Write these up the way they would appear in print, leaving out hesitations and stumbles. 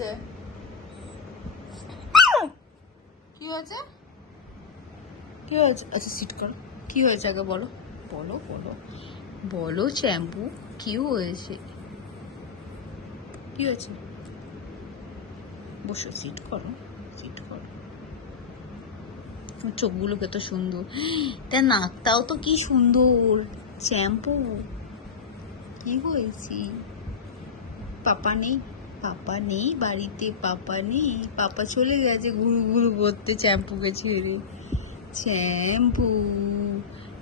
হয়েছে? কি হয়েছে? কি হয়েছে? আচ্ছা সিট করো। কি হয়েছে আগে বলো, বলো বলো বলো চ্যাম্পু, কি হয়েছে? কি হয়েছে? বসো, সিট করো, সিট করো। তোমার চোখগুলো কত সুন্দর, তার নাকটাও তো কি সুন্দর। শ্যাম্পু, কি হয়েছে? পাপা নেই? পাপা নেই বাড়িতে? পাপা নেই? পাপা চলে গেছে ঘুরু ঘুরু করতে শ্যাম্পুকে ছেড়ে। শ্যাম্পু,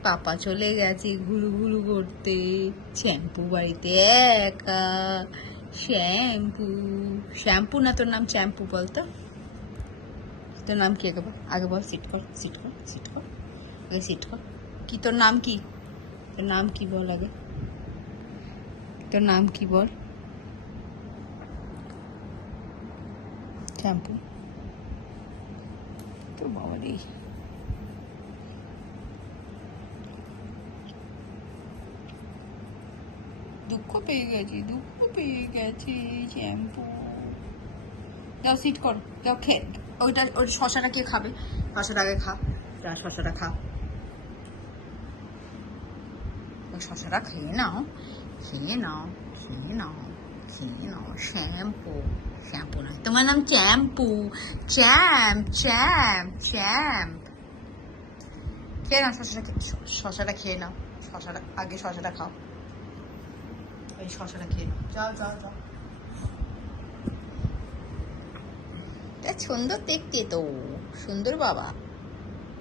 পাপা চলে গেছে ঘুরু ঘুরু করতে, শ্যাম্পু বাড়িতে একা। শ্যাম্পু, শ্যাম্পু না তোর নাম শ্যাম্পু বলতো? তোর নাম কি আগে বল, আগে বল। সিট কর, সিট কর, সিট কর, আগে সিট কর। কি তোর নাম কি? তোর নাম কি বল আগে, তোর নাম কি বল? শ্যাম্পু, তো বাবা রে, দুঃখ পেয়ে গেছি, দুঃখ পেয়ে গেছি। শ্যাম্পু, যাও সিট কর, যাও খেয়ে। ওইটা ওই শশাটা কে খাবে? শশাটা আগে খা, যা শশাটা খা, শশাটা খেয়ে নাও, খেয়ে নাও, খেয়ে নাও, খেয়ে নাও। শ্যাম্পু, শ্যাম্পু নয়, তোমার নাম চ্যাম্পু। Champ, champ, champ. খেয়ে নাও শশাটা, শশাটা খেয়ে নাও। শশাটা আগে, শশাটা খাও, ওই শশাটা খেয়ে নাও, যাও যাও যাও। সুন্দর দেখতে তো, সুন্দর বাবা।